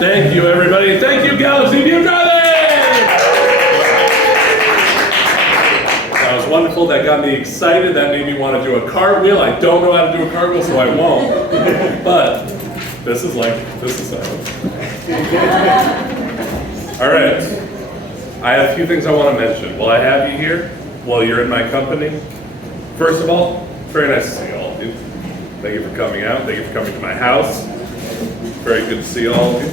Thank you, everybody. Thank you, Galaxy View Driving! That was wonderful. That got me excited. That made me want to do a cartwheel. I don't know how to do a cartwheel, so I won't. But this is how. All right. I have a few things I want to mention. While I have you here, while you're in my company, first of all, it's very nice to see all of you. Thank you for coming out. Thank you for coming to my house. Very good to see all of you.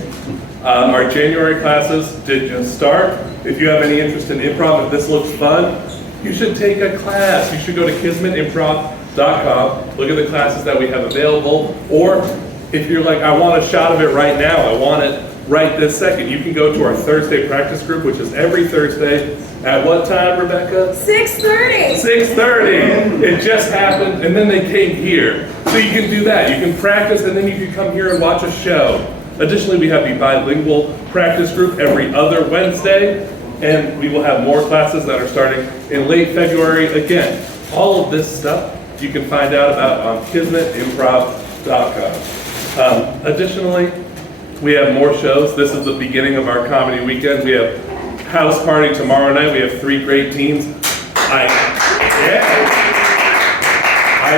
Our January classes did just start. If you have any interest in improv, if this looks fun, you should take a class. You should go to kismetimprov.com, look at the classes that we have available, or if you're like, I want a shot of it right now, I want it right this second, you can go to our Thursday practice group, which is every Thursday. At what time, Rebecca? 6:30. 6:30. It just happened, and then they came here. So you can do that. You can practice, and then you can come here and watch a show. Additionally, we have the bilingual practice group every other Wednesday, and we will have more classes that are starting in late February. Again, all of this stuff you can find out about on kismetimprov.com. Additionally, we have more shows. This is the beginning of our comedy weekend. We have house party tomorrow night. We have 3 great teams. I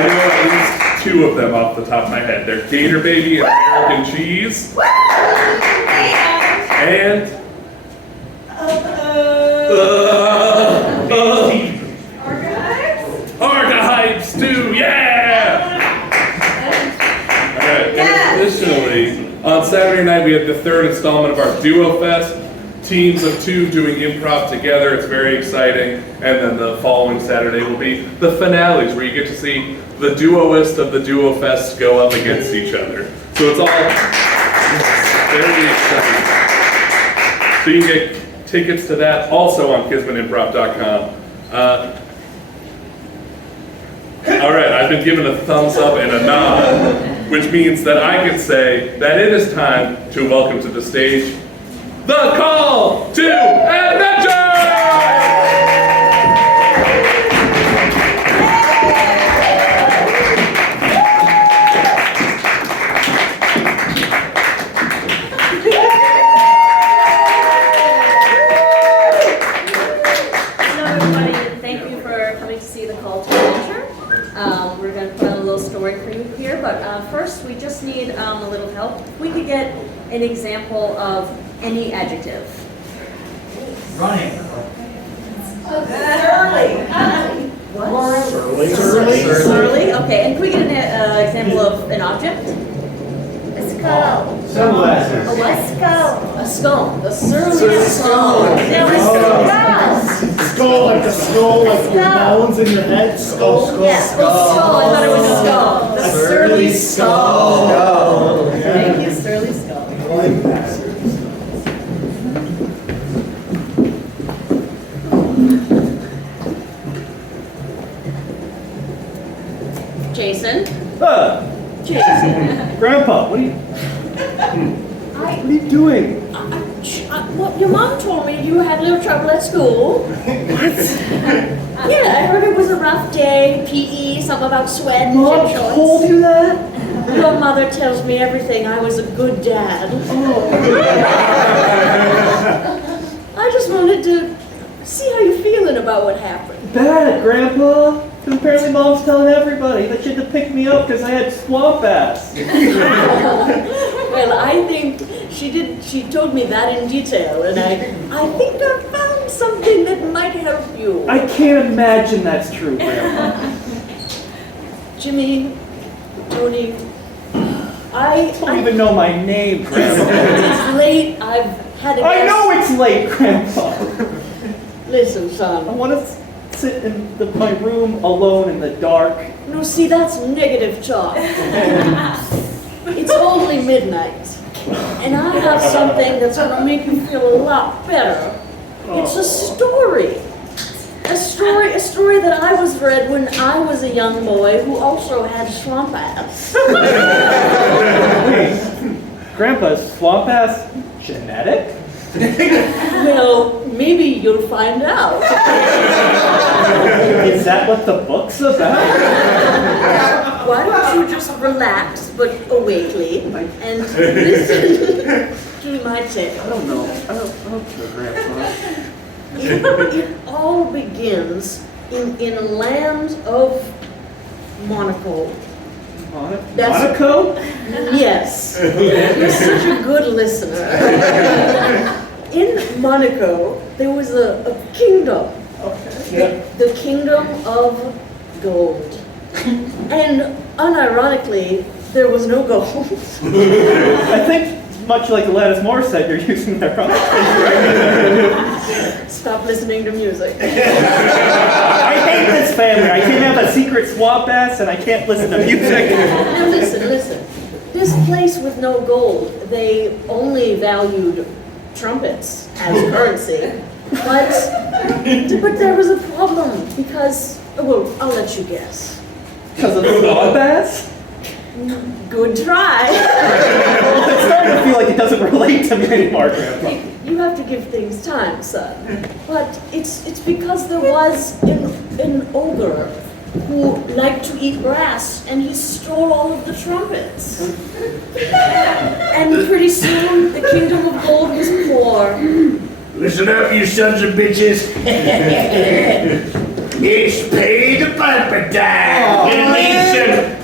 know at least 2 of them off the top of my head. They're Gator Baby and American Cheese. And Archetypes too, yeah! All right, and additionally, on Saturday night we have the 3rd installment of our Duo Fest. Teams of 2 doing improv together. It's very exciting. And then the following Saturday will be the finales, where you get to see the duoist of the Duo Fest go up against each other. So it's all very exciting. So you can get tickets to that also on kismetimprov.com. All right, I've been given a thumbs up and a nod, which means that I can say that it is time to welcome to the stage the Call to Adventure! Hello everybody, and thank you for coming to see the Call to Adventure. We're going to put on a little story for you here, but first we just need a little help. If we could get an example of any adjective. Running. Surly. Okay, and can we get an example of an object? A skull. Sunglasses. A what? A skull. The surliest skull. Now a skull. Skull, like the skull, like your bones in your head. Skull. Yes, skull. I thought it was a skull. The surly skull. Thank you, surly skull. Jason. Jason. Grandpa, what are you doing? Well, your mom told me you had a little trouble at school. What? Yeah, I heard it was a rough day, PE, something about sweat and Mom gym shorts. told you that? Your mother tells me everything. I was a good dad. I just wanted to see how you're feeling about what happened. Bad, Grandpa. Because apparently Mom's telling everybody that she had to pick me up because I had swamp ass. Well, I think she told me that in detail, and I think I found something that might help you. I can't imagine that's true, Grandpa. Jimmy, Tony, I don't even know my name, Grandpa. It's late. I've had a I know it's late, Grandpa. Listen, son. I want to sit in my room alone in the dark. No, see, that's negative talk. It's only midnight, and I have something that's going to make you feel a lot better. It's a story. A story that I was read when I was a young boy who also had swamp ass. Wait, Grandpa, is swamp ass genetic? Well, maybe you'll find out. Is that what the book's about? just relax, but awaitly, and listen to my tale. I don't know. I don't know, Grandpa. It all begins in a land of Monaco. That's- Monaco? Yes, you're such a good listener. In Monaco, there was a kingdom, Okay. the kingdom of gold. And unironically, there was no gold. I think, much like Alanis Morissette, you're using that wrong. Stop listening to music. I hate this family. I can't have a secret swamp ass, and I can't listen to music. Now listen. This place with no gold, they only valued trumpets as currency. But there was a problem because, well, I'll let you guess. Because of the swamp ass? Good try. It's starting to feel like it doesn't relate to me anymore, Grandpa. You have to give things time, son. But it's because there was an ogre who liked to eat grass, and he stole all of the trumpets. And pretty soon, the kingdom of gold was poor. Listen up, you sons of bitches. It's pay the piper time.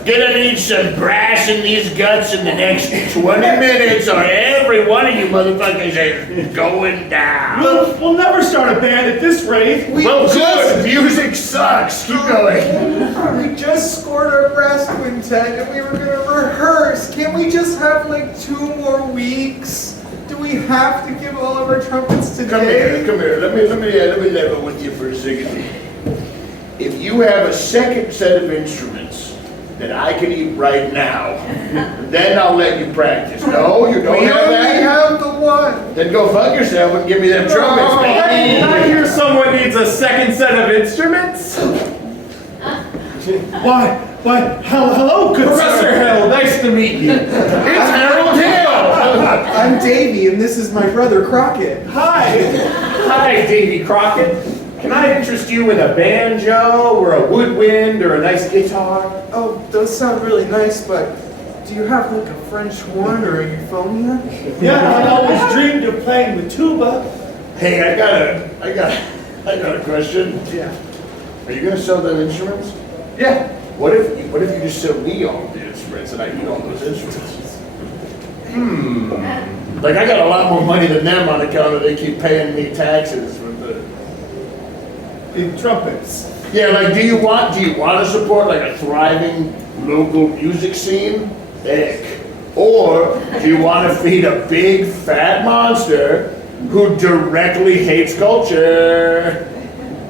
Gonna need some brass in these guts in the next 20 minutes, or every one of you motherfuckers are going down. We'll never start a band at this rate. Well, good. Music sucks. Keep going. We just scored our brass quintet and we were gonna rehearse. Can't we just have like 2 more weeks? Do we have to give all of our trumpets today? Come here. Let me level with you for a second. If you have a second set of instruments that I can eat right now, then I'll let you practice. No, you don't We have only that? have the one. Then go fuck yourself and give me them trumpets, baby. I hear someone needs a second set of instruments. Why? Hello, good Professor sir. Hill, nice to meet you. It's Harold Hill. I'm Davy and this is my brother Crockett. Hi, Davy Crockett. Can I interest you in a banjo or a woodwind or a nice guitar? Oh, those sound really nice, but do you have like a French horn or a euphonia? Yeah, I always dreamed of playing the tuba. Hey, I got a question. Yeah. Are you gonna sell them instruments? Yeah. What if you just sell me all the instruments and I eat all those instruments? Like I got a lot more money than them on account of they keep paying me taxes with the. In trumpets. Yeah, like do you want to support like a thriving local music scene? Heck. Or do you want to feed a big fat monster who directly hates culture?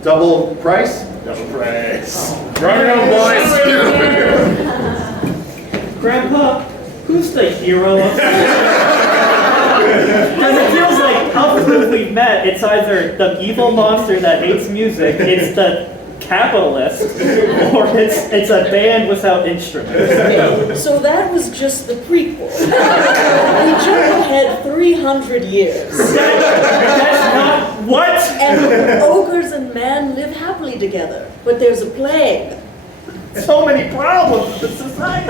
Double price? Double price. Run it on, boys. Grandpa, who's the hero of Because it feels like how proof we've met, it's either the evil monster that hates music, it's the capitalist, or it's a band without instruments. So that was just the prequel. We jump ahead 300 years. That's not what? And ogres and man live happily together. But there's a plague. So many problems in society.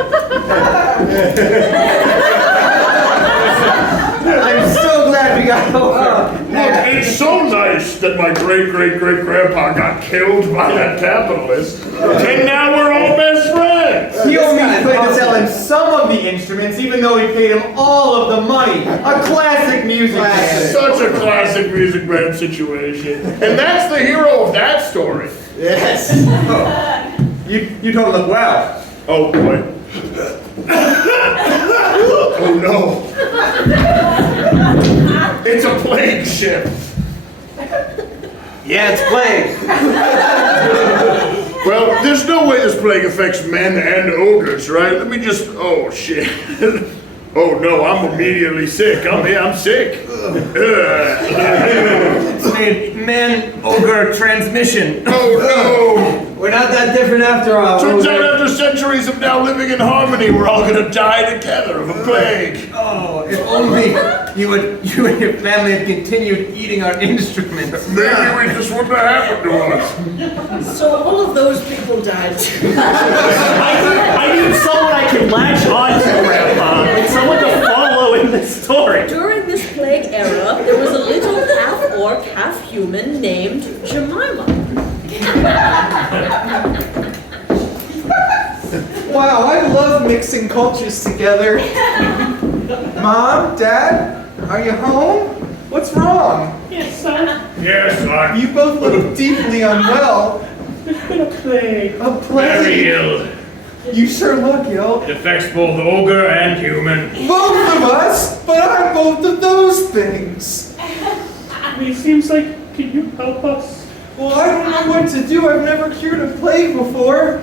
I'm so glad we got over. Look, it's so nice that my great-great-great-grandpa got killed by that capitalist, and now we're all best friends. He only paid to sell him some of the instruments, even though he paid him all of the money. A classic music band. Such a classic music band situation. And that's the hero of that story. Yes. You don't look well. Oh boy. Oh no. It's a plague ship. Yeah, it's plague. Well, there's no way this plague affects men and ogres, right? Let me just, oh shit. Oh no, I'm immediately sick. I'm sick. Man-ogre transmission. Oh no. We're not that different after all. Turns out after centuries of now living in harmony, we're all gonna die together of a plague. Oh, if only you and your family had continued eating our instruments. Maybe we just wouldn't have happened to us. So all of those people died too. I need someone I can story. During this plague era, there was a little half-orc, half-human named Jemima. Wow, I love mixing cultures together. Mom, Dad, are you home? What's wrong? Yes, son. Yes, son. You both look deeply unwell. There's been a plague. A plague? ill. You sure look ill. It affects both ogre and human. Both of us? But I'm both of those things. It seems like, can you help us? Well, I don't know what to do. I've never cured a plague before.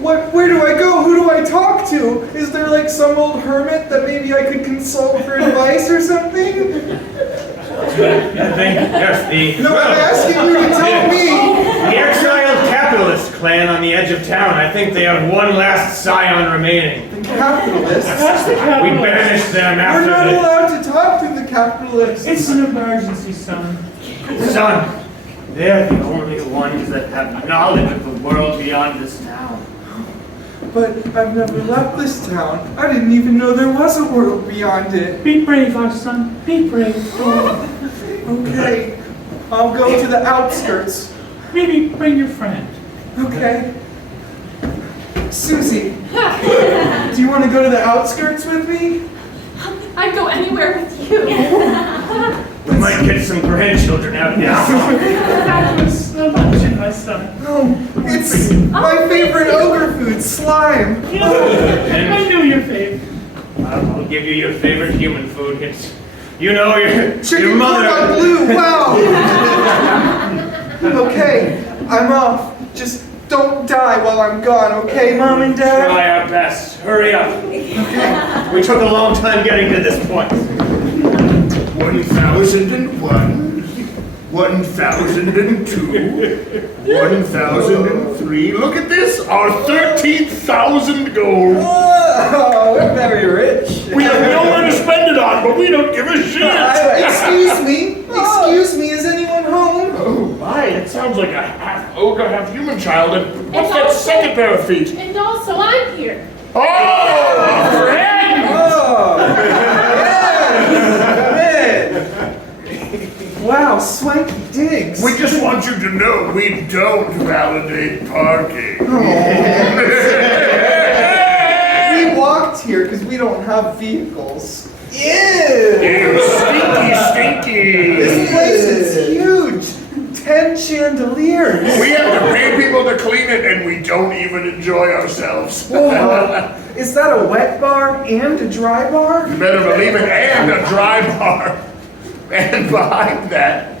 Where do I go? Who do I talk to? Is there like some old hermit that maybe I could consult for advice or something? I think, yes, No, I'm asking you to tell me. the exiled capitalist clan on the edge of town. I think they have one last scion remaining. The capitalists? That's the We capital. banished them We're after not the... allowed to talk to the capitalists. It's an emergency, son. Son, they're the only ones that have knowledge of the world beyond this town. But I've never left this town. I didn't even know there was a world beyond it. Be brave, our son. Be brave. Okay, I'll go to the outskirts. Maybe bring your friend. Okay. Susie, do you want to go to the outskirts with me? I'd go anywhere with you. We might get some grandchildren out now. That was a luncheon, my son. Oh, it's my favorite ogre food, slime. I knew your favorite. I'll give you your favorite human food. It's, you know, your Chicken mother... cordon bleu, wow. Okay, I'm off. Just don't die while I'm gone, okay, Mom and Dad? Try our best. Hurry up. We took a long time getting to this point. 1001, 1002, 1003. Look at this, our 13,000 gold. Oh, we're very rich. We have nowhere to spend it on, but we don't give a shit. Excuse me, is anyone home? Oh my, it sounds like a half ogre, half human child. And what's It's that also- second pair of feet? And also, I'm here. Oh, friend! Oh, Wow, swanky digs. We just want you to know we don't validate parking. We walked here because we don't have vehicles. ew. Ew, stinky. This place is huge. 10 chandeliers. We have to pay people to clean it and we don't even enjoy ourselves. Whoa. Is that a wet bar and a dry bar? You better believe it, and a dry bar. And behind that,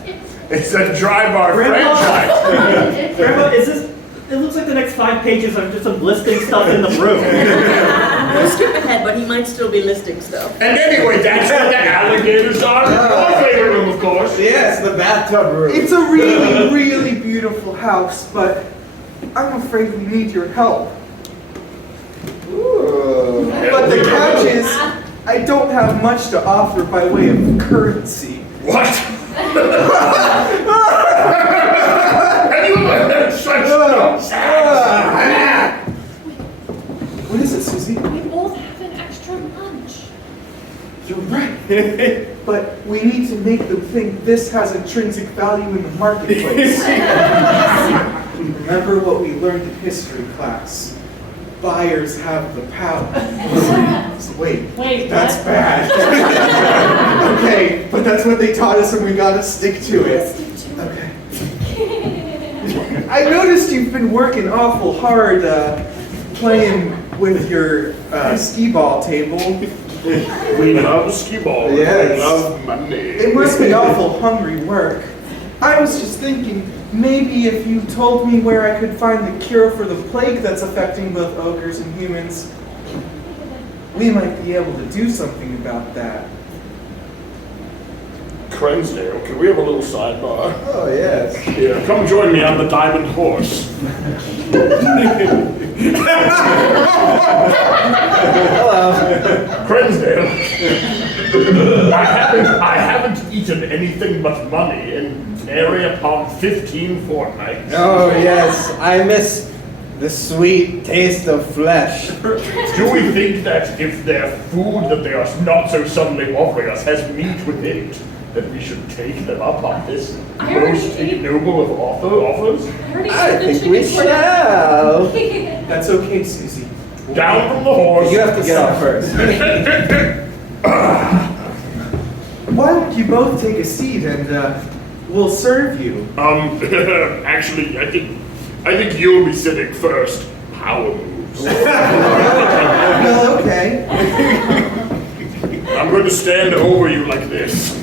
it's a dry bar Grandma. franchise. Grandma, is this... It looks like the next 5 pages are just of listing stuff in the room. We'll skip ahead, but he might still be listing stuff. And anyway, that's where the alligators are. Your favorite room, of course. Yes, the bathtub room. It's a really, really beautiful house, but I'm afraid we need your help. Ooh. But the catch is, I don't have much to offer by way of currency. What? Have you ever heard such nonsense? What is it, Susie? We both have an extra lunch. You're right. But we need to make them think this has intrinsic value in the marketplace. Remember what we learned in history class. Buyers have the power. Wait, that's what? bad. Okay, but that's what they taught us and we gotta stick to it. Okay. I noticed you've been working awful hard playing with your skee ball table. We love skee ball. Yes. We love money. It must be awful hungry work. I was just thinking, maybe if you told me where I could find the cure for the plague that's affecting both ogres and humans, we might be able to do something about that. Crensdale, can we have a little sidebar? Oh, yes. Here, come join me on the Diamond Horse. Hello. Crensdale, I haven't eaten anything but money in nary upon 15 fortnights. Oh, yes. I miss The sweet taste of flesh. Do we think that if their food that they are not so suddenly offering us has meat within it, that we should take them up on this I already most ate- ignoble of offers? I already I ate the think we chicken shall. That's okay, Susie. Down from the horse. You have to get off first. Why don't you both take a seat and we'll serve you. Actually, I think you'll be sitting first. Power moves. Well, okay. I'm going to stand over you like this.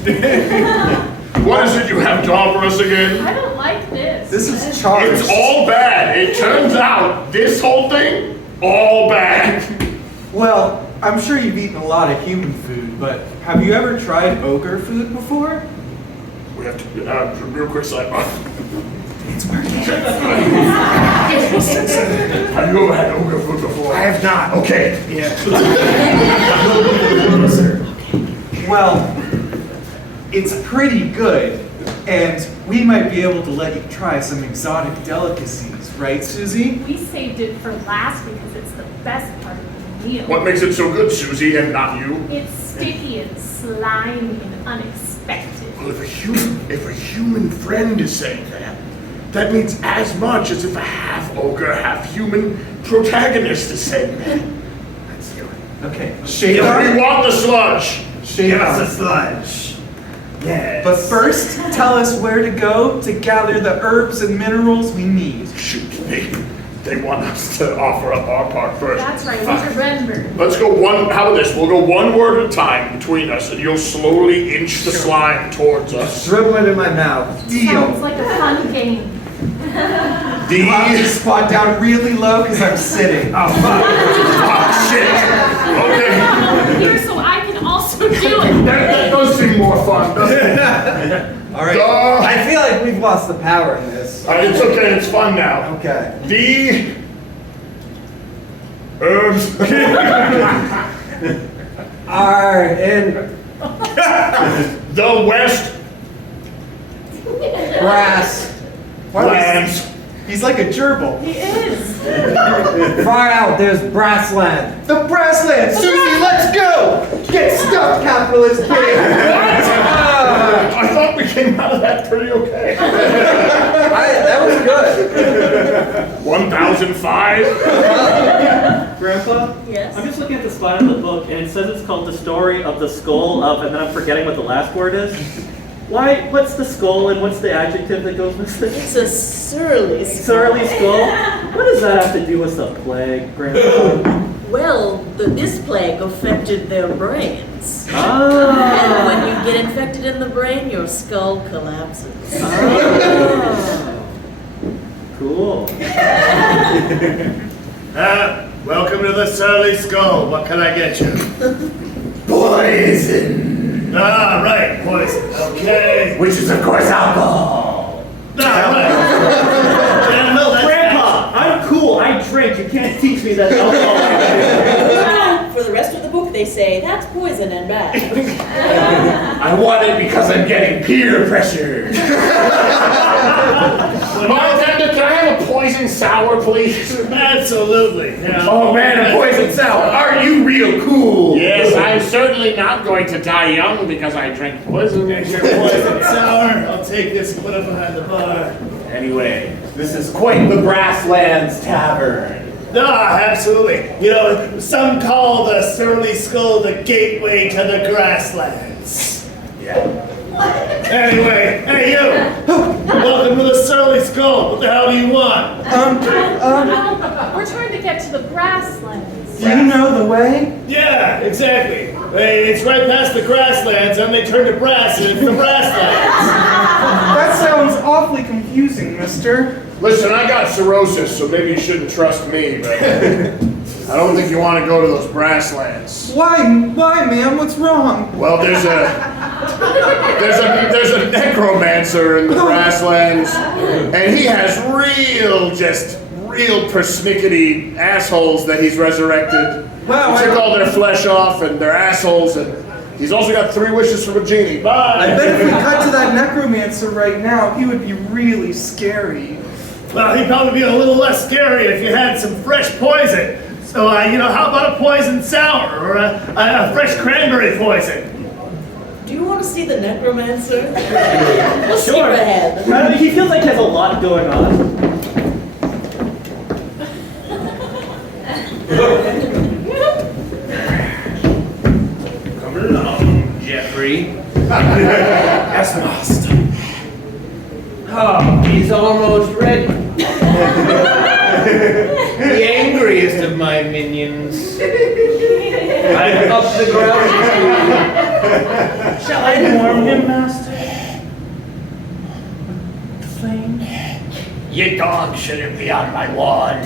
What is it you have to offer us again? I don't like this. This is charged. It's all bad. It turns out this whole thing, all bad. Well, I'm sure you've eaten a lot of human food, but have you ever tried ogre food before? We have to, real quick sidebar. It's working. Have you ever had ogre food before? I have not. Okay. Well, it's pretty good, and we might be able to let you try some exotic delicacies, right, Susie? We saved it for last because it's the best part of the meal. What makes it so good, Susie, and not you? It's sticky and slimy and unexpected. Well, if a human friend is saying that, that means as much as if a half ogre, half human protagonist is saying that. Let's do it. Okay, If shade we on. want the sludge, Shade Give us a on. sludge. Yes. But first, tell us where to go to gather the herbs and minerals we need. shoot, they want us to offer up our part first. That's right, Fine. remember. Let's go one, how about this? We'll go one word at a time between us, and you'll slowly inch the slime towards us. Dribble it in my mouth. Sounds Deal. like a fun game. I'll have to squat down really low because I'm sitting. Oh, shit. Okay. Come here so I can also do it. That does seem more fun, doesn't it? All right. I feel like we've lost the power in this. It's okay, it's fun now. Okay. The herbs. Are in The West brass. lands. He's like a gerbil. He is. Far out, there's brassland. The brassland! Susie, let's go! Get stuffed, capitalist kid. I thought we came out of that pretty okay. That was good. 1005. Grandpa? Yes? I'm just looking at the spine of the book, and it says it's called The Story of the Skull of, and then I'm forgetting what the last word is. Why, what's the skull and what's the adjective that goes with it? It's a surly Surly skull? What does that have to do with the plague, Grandpa? Well, this plague affected their brains. And Ah. when you get infected in the brain, your skull collapses. Ah. Cool. Welcome to the Surly Skull. What can I get you? Poison. Ah, right, poison. Okay. Which is, of course, alcohol. Ah, right. Yeah, no, that's Grandpa, I'm cool. I drink. You can't teach me that alcohol. For the rest of the book, they say that's poison and bad. I want it because I'm getting peer pressure. Bartender, can I have a poison sour, please? Absolutely. Yeah. Oh man, a poison sour. Are you real cool? Yes, I'm certainly not going to die young because I drink poison. There's your poison sour. I'll take this and put it behind the bar. Anyway, This is quite the Brasslands Tavern. Ah, absolutely. You know, some call the Surly Skull the gateway to the grasslands. yeah. Anyway, hey you! Welcome to the Surly Skull. What the hell do you want? We're trying to get to the grasslands. Do you know the way? Yeah, exactly. Hey, it's right past the grasslands, and they turn to brass, and it's the grasslands. That sounds awfully confusing, mister. Listen, I got cirrhosis, so maybe you shouldn't trust me, but I don't think you want to go to those brasslands. Why, ma'am? What's wrong? Well, there's a necromancer in the grasslands, and he has real persnickety assholes that he's resurrected. Wow, He took all their flesh off and their assholes, and he's also got 3 wishes from a genie. Bye. I bet if we cut to that necromancer right now, he would be really scary. Well, he'd probably be a little less scary if you had some fresh poison. So, how about a poison sour or a fresh cranberry poison? Do you want to see the necromancer? We'll see Sure. ahead. He feels like he has a lot going on. Come along, Jeffrey. Yes, master. Oh, he's almost ready. The angriest of my minions. I'm up the ground. Shall I warm him, master? The flame? Your dog shouldn't be on my lawn.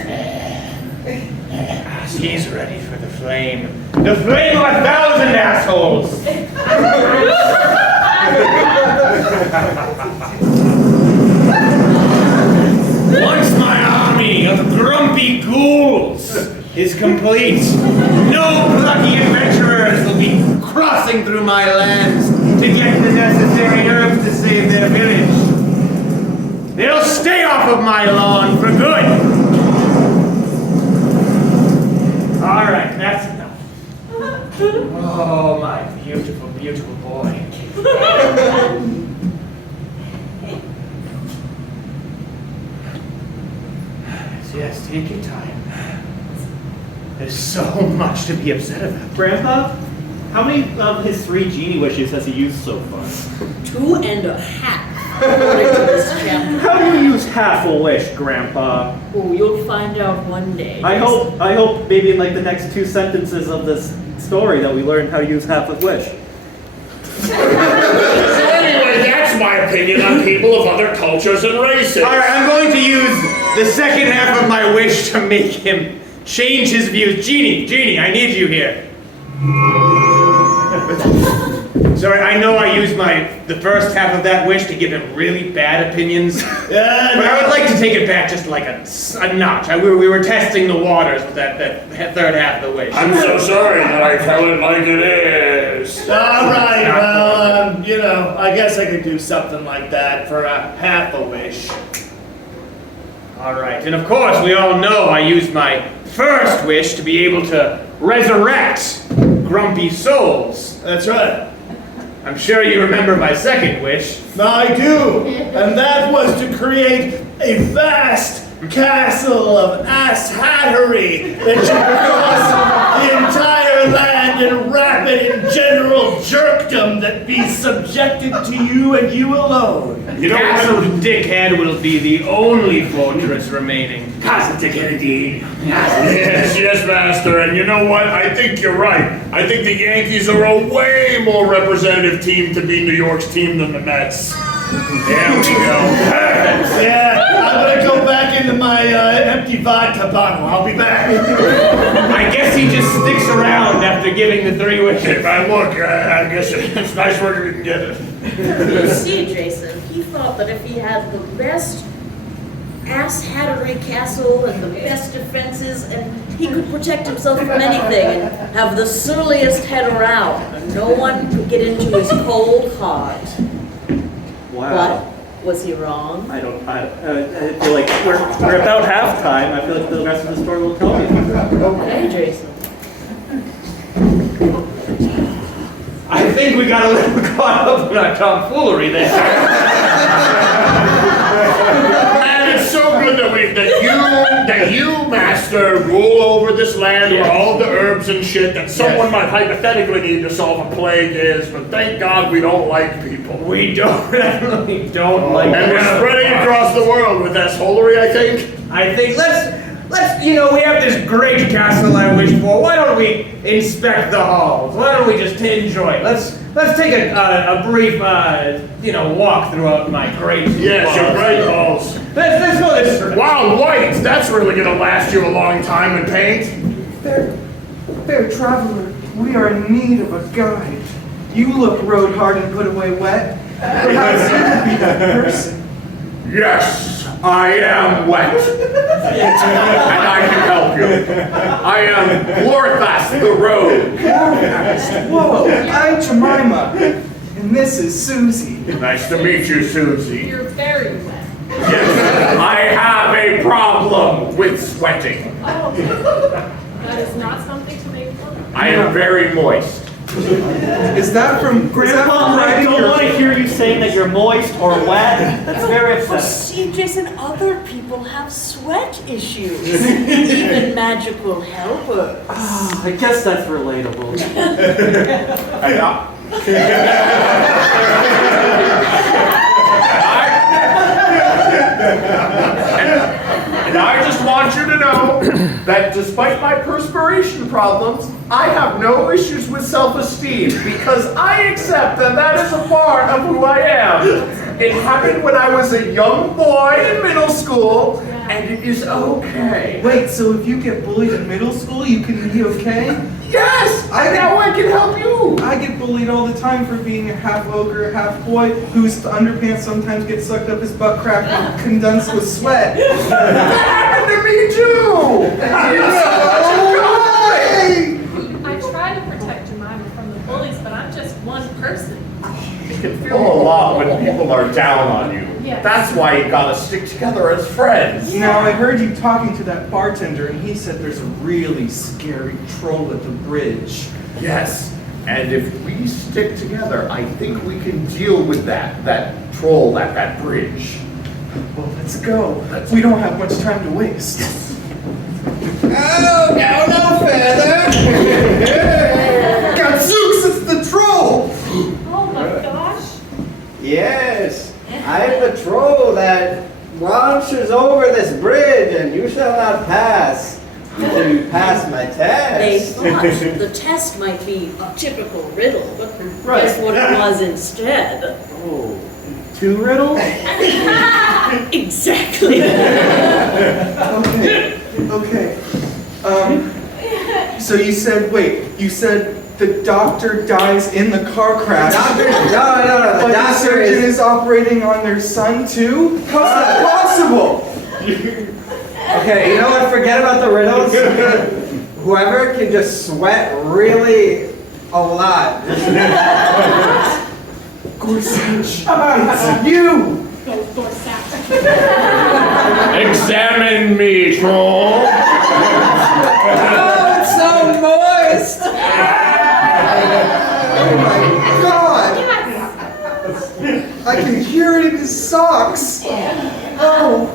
He's ready for the flame. The flame of 1,000 assholes! Once my army of grumpy ghouls is complete, no plucky adventurers will be crossing through my lands to get the necessary herbs to save their village. They'll stay off of my lawn for good. All right, that's enough. Oh, my beautiful, beautiful boy. Yes, take your time. There's so much to be upset about. Grandpa, how many of his 3 genie wishes has he used so far? 2.5, according to this chapter. How do you use half a wish, Grandpa? Oh, you'll find out one day. I hope maybe in like the next 2 sentences of this story that we learn how to use half a wish. So anyway, that's my opinion on people of other cultures and races. All right, I'm going to use the second half of my wish to make him change his views. Genie, I need you here. Sorry, I know I used the first half of that wish to give him really bad opinions. Yeah, But I would like to take it back just like a notch. We were testing the waters with that third half of the wish. I'm so sorry that I tell it like it is. All right, well, I guess I could do something like that for a half a wish. All right, and of course, we all know I used my first wish to be able to resurrect grumpy souls. That's right. I'm sure you remember my second wish. I do, and that was to create a vast castle of ass hattery that should cross the entire land and wrap it in general jerkdom that be subjected to you and you alone. Castle Dickhead will be the only fortress remaining. Castle Dickhead indeed. Yes, master, and you know what? I think you're right. I think the Yankees are a way more representative team to be New York's team than the Mets. There we go. Yeah, I'm gonna go back into my empty vodka bottle. I'll be back. I guess he just sticks around after giving the 3 wishes. If I look, I guess it's nice work if we can get it. You see, Jason, he thought that if he had the best ass hattery castle and the best defenses, and he could protect himself from anything and have the surliest head around, and no one could get into his cold heart. Wow. What? Was he wrong? I feel like we're about halftime. I feel like the rest of the story will tell me. Okay, Jason. I think we got a little caught up in our tomfoolery there. And it's so good that you, master, rule over this land where all the herbs and shit that someone might hypothetically need to solve a plague is, but thank God we don't like people. We definitely don't like And we're spreading across the world with assholery, I think. I think let's we have this great castle I wish for. Why don't we inspect the halls? Why don't we just enjoy it? Let's take a brief walk throughout my great Yes, your great halls. Let's go this way. Wow, white! That's really gonna last you a long time in paint. Fair traveler, we are in need of a guide. You look road hard and put away wet. Perhaps you could be that person. Yes, I am wet. And I can help you. I am Lorthas the Rogue. Whoa, I'm Jemima. And this is Susie. Nice to meet you, Susie. You're very wet. Yes, I have a problem with sweating. Oh, that is not something to make fun of. I am very moist. Is that from Grandpa, I writing don't your- want to hear you saying that you're moist or wet. That's very Well, upsetting. see, Jason, other people have sweat issues. Even magical helpers. I guess that's relatable. And I just want you to know that despite my perspiration problems, I have no issues with self-esteem because I accept that that is a part of who I am. It happened when I was a young boy in middle school, and it is okay. Wait, so if you get bullied in middle school, you can be okay? Yes! Now I can help you! I get bullied all the time for being a half ogre, half boy, whose underpants sometimes get sucked up his butt crack and condensed with sweat. That happened to me too! I try to protect Jemima from the bullies, but I'm just one person. It can feel a lot when people are down on you. Yes. That's why you gotta stick together as friends. Now, I heard you talking to that bartender, and he said there's a really scary troll at the bridge. Yes, and if we stick together, I think we can deal with that troll at that bridge. Well, let's go. We don't have much time to waste. Oh, no further. Gadzooks, it's the troll! Oh my gosh. Yes, I am the troll that launches over this bridge, and you shall not pass until you pass my They test. thought the test might be a typical riddle, but guess what it was instead? Oh, 2 riddles? Exactly. Okay. So you said the doctor dies in the car crash. No, But the the doctor surgeon is... is operating on their son too? How's that possible? Okay, you know what? Forget about the riddles. Whoever can just sweat really a lot. Gorsuch, it's you! Go Dorsack. Examine me, troll. Oh, it's so moist! Oh my god! Yes. I can hear it in his socks! Oh,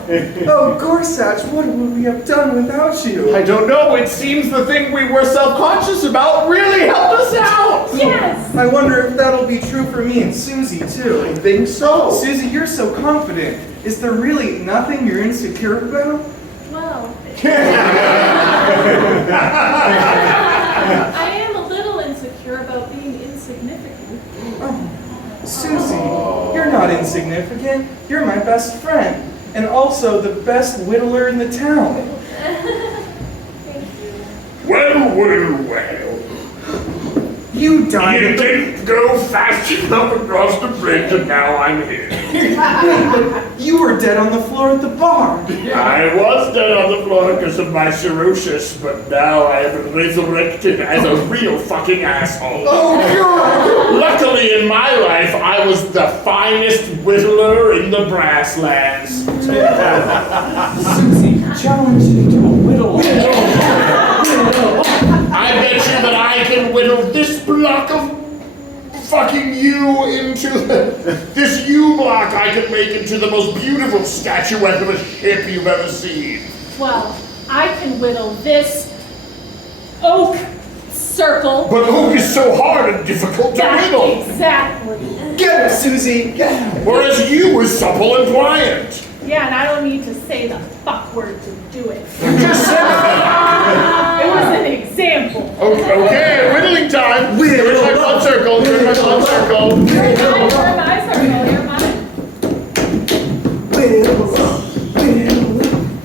Gorsuch, what would we have done without you? I don't know, it seems the thing we were self-conscious about really helped us out. Yes. I wonder if that'll be true for me and Susie too. I think so. Susie, you're so confident. Is there really nothing you're insecure about? Well, I am a little insecure about being insignificant. Oh, Susie, you're not insignificant. You're my best friend. And also the best whittler in the town. Well. You died You at the... didn't go fast enough across the bridge and now I'm here. You were dead on the floor at the bar. I was dead on the floor because of my cirrhosis, but now I am resurrected as a real fucking asshole. Oh, God! Luckily in my life, I was the finest whittler in the Brasslands. Susie, challenge you to a whittle. I bet you that I can whittle this block of fucking you into this U block I can make into the most beautiful statuette of a ship you've ever seen. Well, I can whittle this oak circle. But oak is so hard and difficult to whittle. Exactly. Get it, Susie! Get it! Whereas you were supple and pliant. Yeah, and I don't need to say the fuck word to do it. Just said It was an example. Okay, whittling time. Here's my blood circle. Here's my blood circle. You're my circle. You're mine.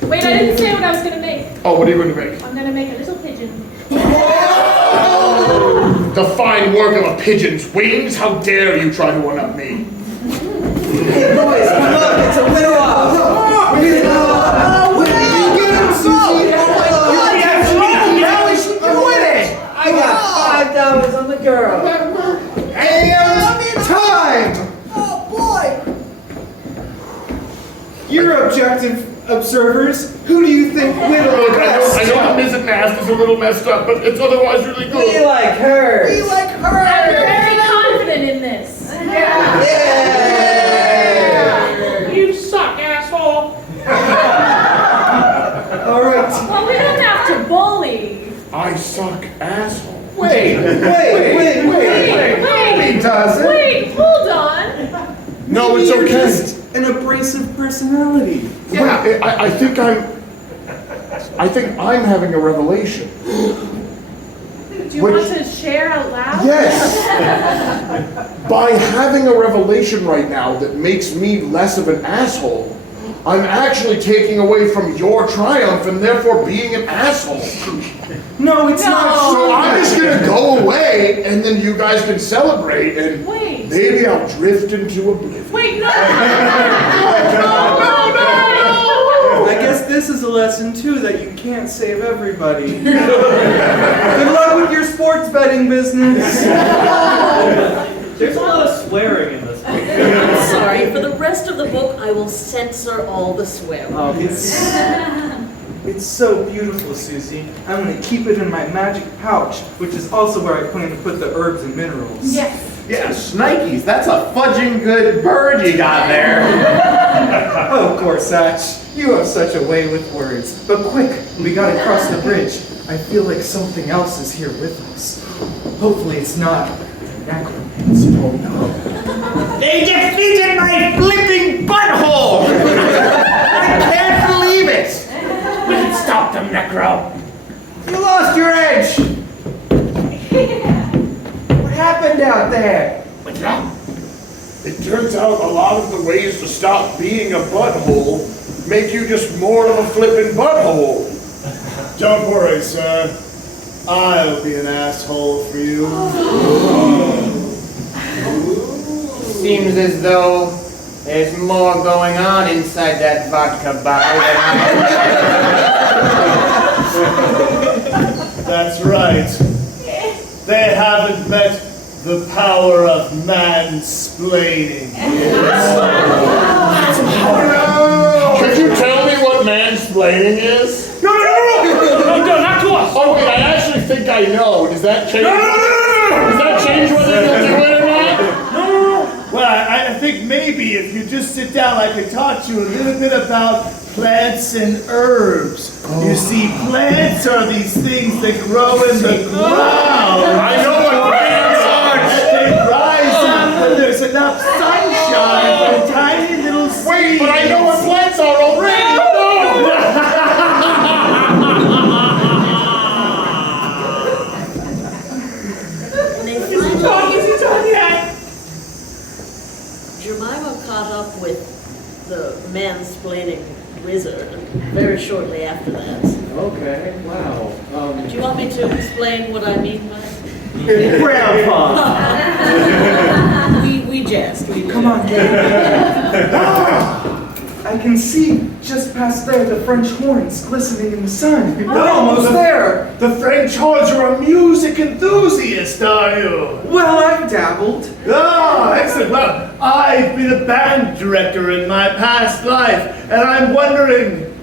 Wait, I didn't say what I was gonna make. Oh, what are you going to make? I'm gonna make a little pigeon. The fine work of a pigeon's wings? How dare you try to one-up me? Hey boys, come on, it's a winnow off! Get him, Susie! I got $5 on the girl. And time! Oh boy! You're a observers. Who do you think will Look, I best? know the Miz Mask is a little messed up, but it's otherwise really We good. like her. We like I'm her. very confident in this. Yeah. You suck, asshole. All right. Well, we don't have to bully. I suck, asshole. Wait. He doesn't. Wait, hold on. No, Maybe it's you're okay. just an abrasive personality. Yeah, I think I'm having a revelation. Do you want to share out loud? Yes! By having a revelation right now that makes me less of an asshole, I'm actually taking away from your triumph and therefore being an asshole. No, it's not. So I'm just gonna go away and then you guys can celebrate and Wait. maybe I'll drift into oblivion. Wait, no. I guess this is a lesson too that you can't save everybody. Good luck with your sports betting business. There's a lot of swearing in this book. Sorry, for the rest of the book, I will censor all the swearing. Oh, it's so beautiful, Susie. I'm gonna keep it in my magic pouch, which is also where I plan to put the herbs and minerals. Yes. Yeah, Snikes, that's a fudging good bird you got there. Oh, Gorsuch, you have such a way with words. But quick, we gotta cross the bridge. I feel like something else is here with us. Hopefully it's not necromancer. Oh no. They defeated my flipping butthole! I can't believe it! We can stop them, Necro. You lost your edge. What happened out there? What's wrong? It turns out a lot of the ways to stop being a butthole make you just more of a flippin' butthole. Don't worry, sir. I'll be an asshole for you. Seems as though there's more going on inside that vodka bottle than That's right. They haven't met the power of mansplaining. Could you tell me what mansplaining is? No, not to us! Oh wait, I actually think I know. Does that change? No! Does that change whether you'll do it or not? Well, I think maybe if you just sit down, I can talk to you a little bit about plants and herbs. You see, plants are these things that grow in the ground. I know what plants are. They rise up when there's enough sunshine for tiny little seeds. Wait, but I know what plants are already. No! Jemima caught up with the mansplaining wizard very shortly after that. Okay, wow. Do you want me to explain what I mean by Grandpa! we jest. Come on, I can see just past there the French horns glistening in the sun. We're almost there. The French horns are a music enthusiast, are you? Well, I've dabbled. Ah, excellent. Well, I've been a band director in my past life, and I'm wondering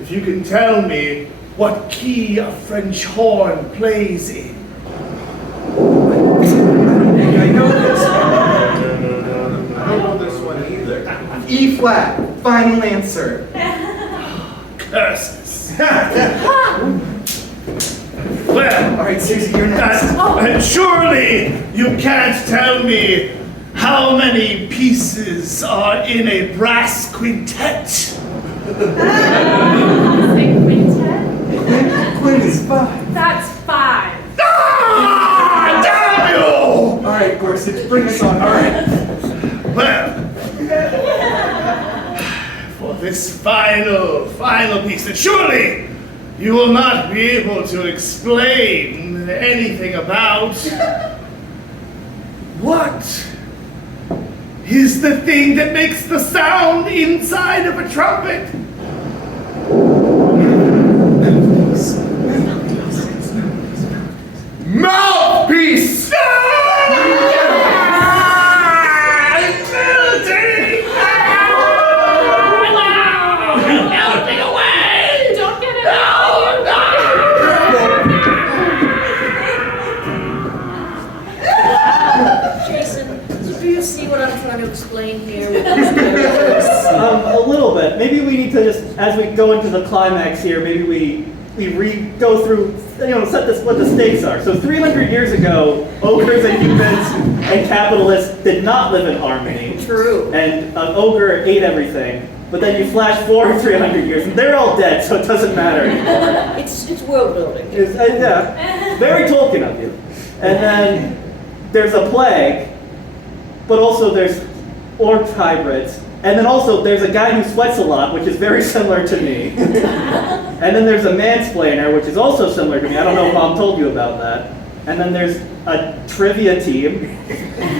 if you can tell me what key a French horn plays in. I know this. I don't know this one either. E flat. Final answer. Curses. Well, All right, Susie, you're next. and surely you can't tell me how many pieces are in a brass quintet. Say quintet? Quinn is 5. That's 5. Ah, damn you! All right, Gorsuch, bring us on. All right. Well, for this final piece, that surely you will not be able to explain anything about. What is the thing that makes the sound inside of a trumpet? Mouthpiece! Melting explain here with these characters? A little bit. Maybe we need to just, as we go into the climax here, maybe we go through, set this what the stakes are. So 300 years ago, ogres and humans and capitalists did not live in harmony. True. And an ogre ate everything. But then you flash forward 300 years, and they're all dead, so it doesn't matter anymore. It's world building. Yeah, very Tolkien of you. And then there's a plague, but also there's orc hybrids. And then also there's a guy who sweats a lot, which is very similar to me. And then there's a mansplainer, which is also similar to me. I don't know if Mom told you about that. And then there's a trivia team,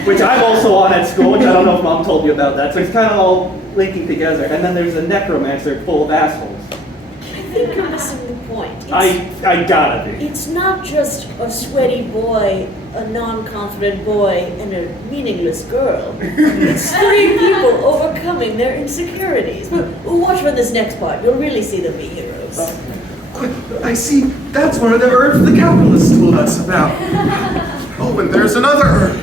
which I'm also on at school, which I don't know if Mom told you about that. So it's kind of all linking together. And then there's a necromancer full of assholes. I think you're missing the point. I gotta be. It's not just a sweaty boy, a non-confident boy, and a meaningless girl. It's three people overcoming their insecurities. Watch for this next part. You'll really see them be heroes. I see. That's one of the herbs the capitalists told us about. Oh, and there's another herb.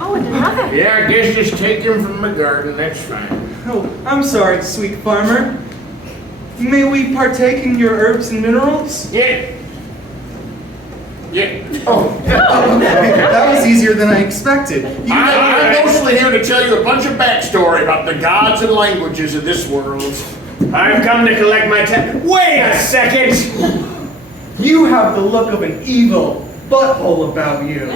Oh, and another. Yeah, I guess just take him from the garden, that's fine. Oh, I'm sorry, sweet farmer. May we partake in your herbs and minerals? Yeah. Oh, that was easier than I expected. I'm mostly here to tell you a bunch of backstory about the gods and languages of this world. I've come to collect my Wait a second! You have the look of an evil butthole about you.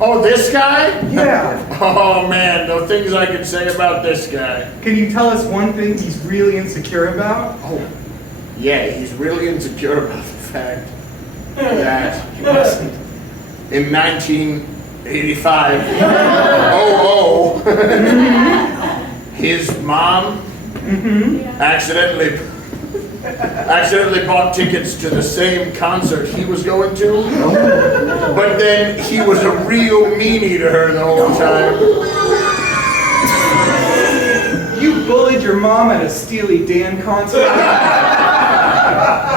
Oh, this guy? Yeah. Oh man, the things I can say about this guy. Can you tell us one thing he's really insecure about? Oh, yeah, he's really insecure about the fact that he wasn't in 1985. His mom accidentally bought tickets to the same concert he was going to, but then he was a real meanie to her the whole time. You bullied your mom at a Steely Dan concert?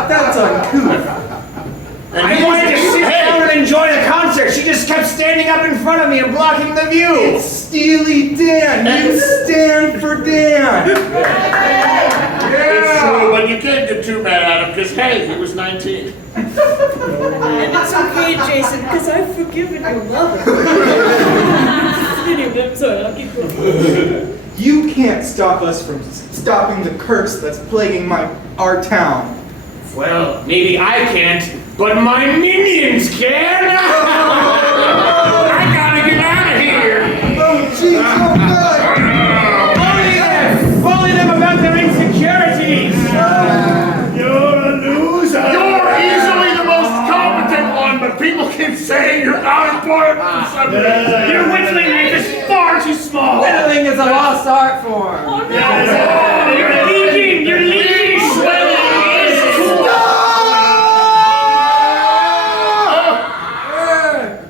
That's uncouth. And I wanted to sit down and enjoy the concert. She just kept standing up in front of me and blocking the view. It's Steely Dan. You stand for Dan. It's true, but you can't get too mad at him because, hey, he was 19. And it's okay, Jason, because I've forgiven your mother. Anyway, I'm sorry, I'll keep going. You can't stop us from stopping the curse that's plaguing our town. Well, maybe I can't, but my minions can. I gotta get out of here. Oh, jeez, oh, God. Bully them about their insecurities. You're a loser. You're easily the most competent one, but people keep saying you're not important for some reason. Your whittling knife is far too small. Whittling is a lost art form. Oh, you're leaking. You're leaking.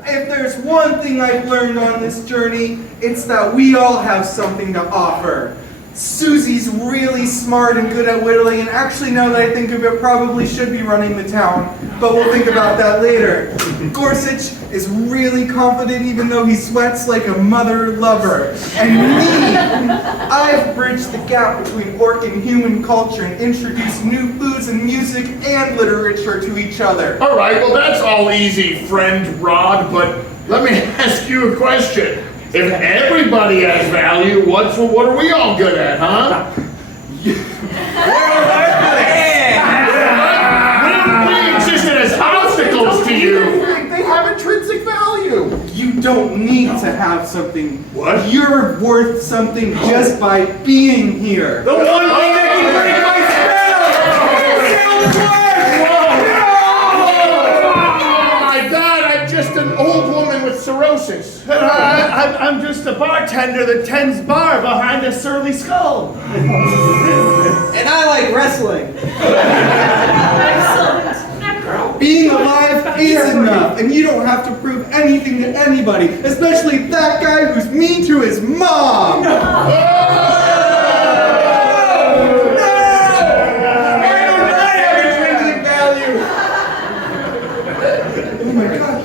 If there's one thing I've learned on this journey, it's that we all have something to offer. Susie's really smart and good at whittling, and actually, now that I think of it, probably should be running the town, but we'll think about that later. Gorsuch is really confident even though he sweats like a mother lover. And me, I've bridged the gap between orc and human culture and introduced new foods and music and literature to each other. All right, well, that's all easy, friend Rod, but let me ask you a question. If everybody has value, what are we all good at, huh? We existed as obstacles to you. They have intrinsic value. You don't need to have something. What? You're worth something just by being here. The one thing that can break my spell! Oh my God, I'm just an old woman with cirrhosis. I'm just a bartender that tends bar behind a surly skull. And I like wrestling. Being alive is enough, and you don't have to prove anything to anybody, especially that guy who's mean to his mom. Oh my God,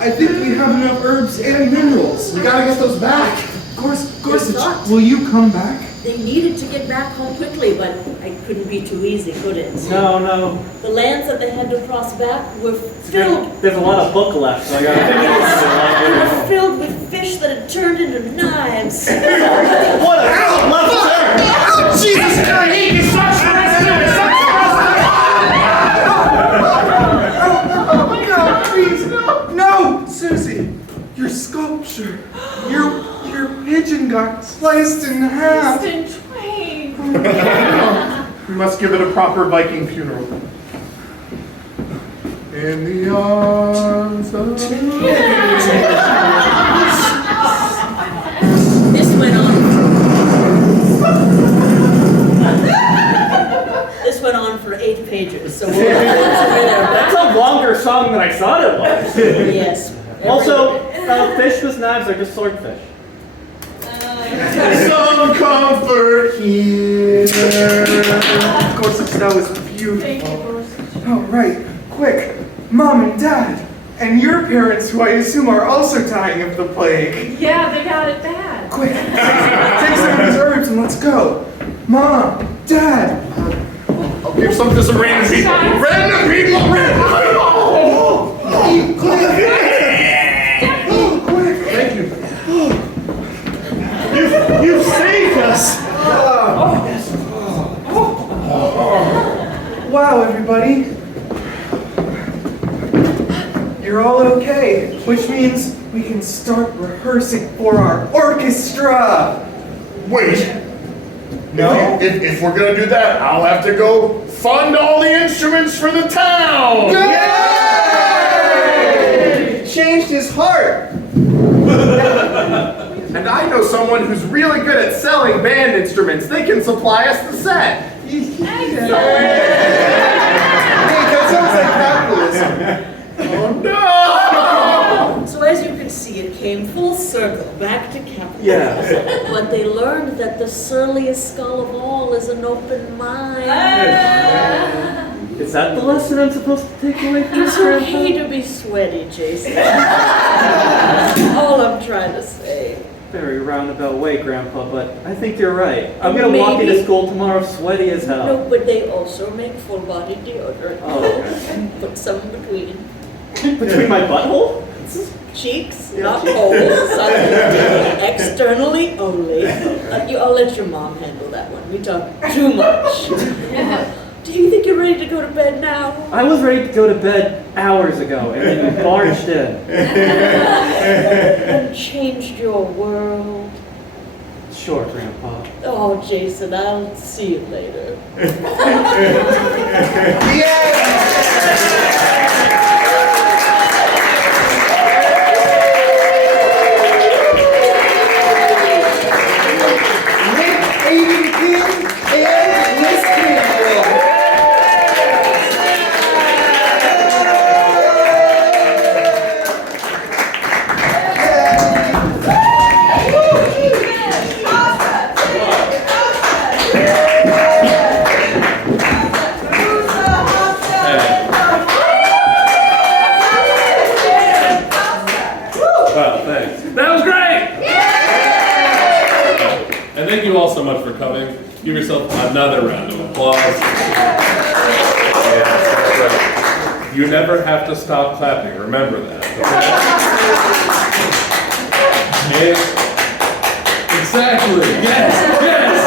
I think we have enough herbs and minerals. We gotta get those back. Gorsuch, not. will you come back? They needed to get back home quickly, but it couldn't be too easy, could it? No. The lands that they had to cross back were filled. There's a lot of book left, so I gotta They were finish filled with fish that had turned into knives. What a left turn! Jesus Christ! He is such Oh my God, please, no, Susie, your sculpture, your pigeon got sliced in half. Just in twain. We must give it a proper Viking funeral. In the arms of... This went on. This went on for 8 pages, so we're That's a longer song than I thought it was. Yes. Also, fish with knives are just swordfish. Some comfort here. Gorsuch, that was Thank beautiful. you, Gorsuch. Oh, right, quick, Mom and Dad, and your parents, who I assume are also dying of the plague. Yeah, they got it bad. Quick, take some of these herbs and let's go. Mom, Dad. I'll give some to some random people. Random people! Random people! Quick. Thank you. You saved us! Wow, everybody. You're all okay, which means we can start rehearsing for our orchestra. Wait. No? If we're gonna do that, I'll have to go fund all the instruments for the town! Yay! Changed his heart. And I know someone who's really good at selling band instruments. They can supply us the set. Hey, that sounds like capitalism. Oh no! So as you can see, it came full circle back to capitalism. Yeah. But they learned that the surliest skull of all is an open mind. Is that the lesson I'm supposed to take away from It's this, okay Grandpa? to be sweaty, Jason. All I'm trying to say. Very roundabout way, Grandpa, but I think you're right. I'm gonna walk Maybe. into school tomorrow sweaty as hell. No, but they also make full-body deodorant. Oh, okay. Put some between Between my butthole? cheeks, not holes. Externally only. I'll let your mom handle that one. We talk too much. Do you think you're ready to go to bed now? I was ready to go to bed hours ago, and then you barged in. And changed your world. Sure, Grandpa. Oh, Jason, I'll see you later. Well, thanks. That was great! And thank you all so much for coming. Give yourself another round of applause. Yes, that's right. You never have to stop clapping. Remember that. Okay? Exactly. Yes. Yes.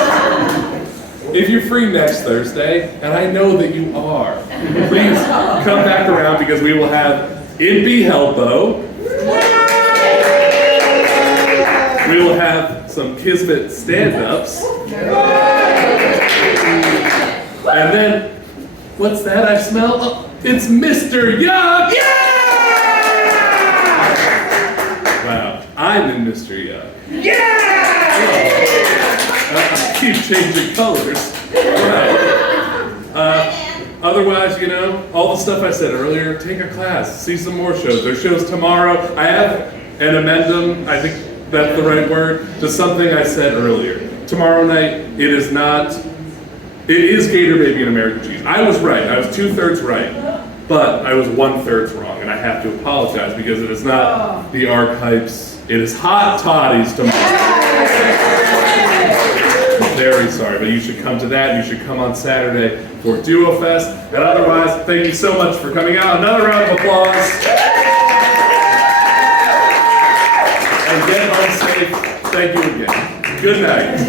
If you're free next Thursday, and I know that you are, please come back around because we will have In Behelbo. We will have some Kismet stand-ups. And then, what's that I smell? Oh, it's Mr. Yuck! Wow, I'm in Mr. Yuck. I keep changing colors. Otherwise, you know, all the stuff I said earlier, take a class, see some more shows. There's shows tomorrow. I have an amendum, I think that's the right word, to something I said earlier. Tomorrow night, it is Gator Baby and American Cheese. I was right, I was 2/3 right, but I was 1/3 wrong, and I have to apologize because it is not the archetypes, it is Hot Toddies tomorrow. Very sorry, but you should come to that. You should come on Saturday for Duo Fest. And otherwise, thank you so much for coming out. Another round of applause. And get home safe. Thank you again. Good night.